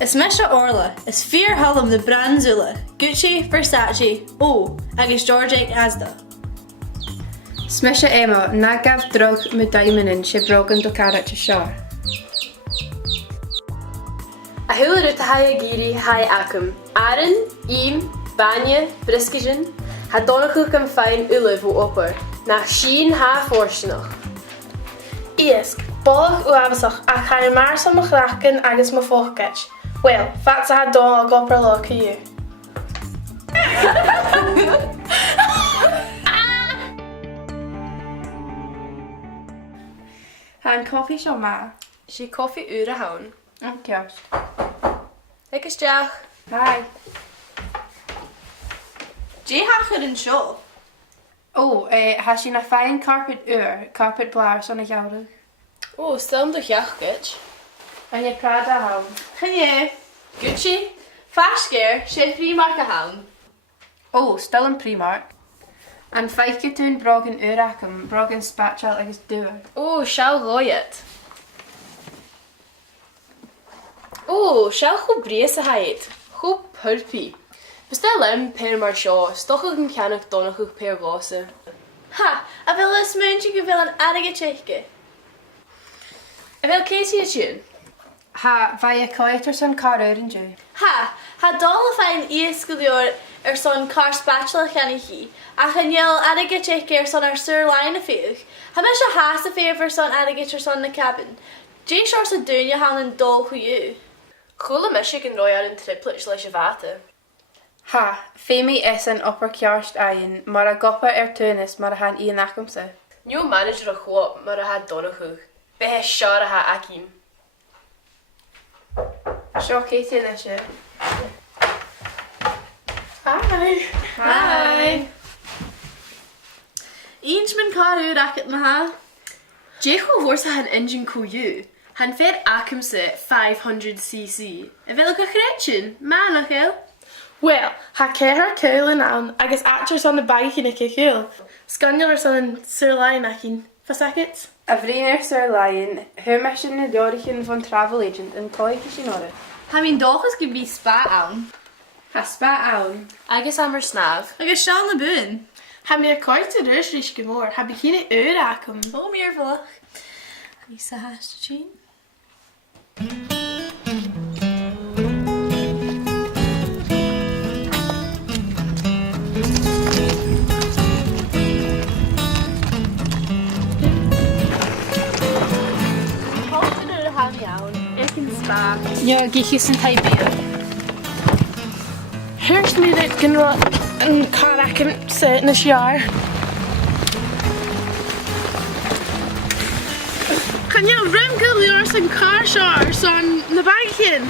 Is me se orla, is fear hallam the brandzula, Gucci, Versace, agus George Asda. Smisha Emma, na gaf drog me daimonin she brogan do carat to shore. A hula ruta hai agiri hai acum. Aaron, Eam, Banya, Briskigen, ha donachuk am fein uliv o opper. Na sheen ha forsnach. Iesk, bolach u avasach a chai marsa mo chlachen agus mo fochgach. Wel, fat sa ha don a gopra lo ca you. Han coffee show ma. She coffee ura haun. Okay. Ik is Jack. Hi. Jay hachar in seo. Has she na fine carpet blars on a jouwig. Stel hem de jachgitch. En je praat daar hou. Can you? Gucci, Fashgear, sé Primark a haun. Stel een Primark. En 5 keer toen brog een euracum, brog een spatchel agus duur. Shall loyet. Shall goed breese heid. Goed pulpy. Bestel hem per mar seo, stoch ik een canach donachug per gosse. Ha, a vil is muntje ge vil an adige tjeke. En wel Casey het je? Ha, vai je kwijter zo'n kar uren. Ha dolle fijn ieskulior son car spatula channichi. A chanjel adige tjeke son sur line feug. Ha mes a haas a favor son adige son na cabin. Jane shorts a dunja han een dol hu you. Coole misje een rooi aan een triplet leis je water. Ha, Femi is een opperkjarst aien, maar a goppa tunis maar han ian nachkomse. Nieuw manager a chwop, maar ha donachug. Behe shara ha akim. Sjo Katie is je. Hi. Eens mijn car u raket me ha. Jacob wordt han engine koe you. Han ver akimse 500cc. En wil ik een gretchen? Manachel? Well, ha ceir haar ceilin an agus actors on the bike in cool. Scannular son an Sir Lion achin. Fasakit? A vriend Sir Lion, humesh in de dorigen van travel agent en koike sinore. Ha mijn dochas ge be spa aan. Ha spa aan. Agus am snav. Agus Sean na boon. Ha mir koite rusrish gemor. Ha begine euracum. Meer vlug. Lisa haast Jean. Ja, giechjes een type. Here's me that can run and car acum sit in this yard. Can you rim yours and car shars on the bike in?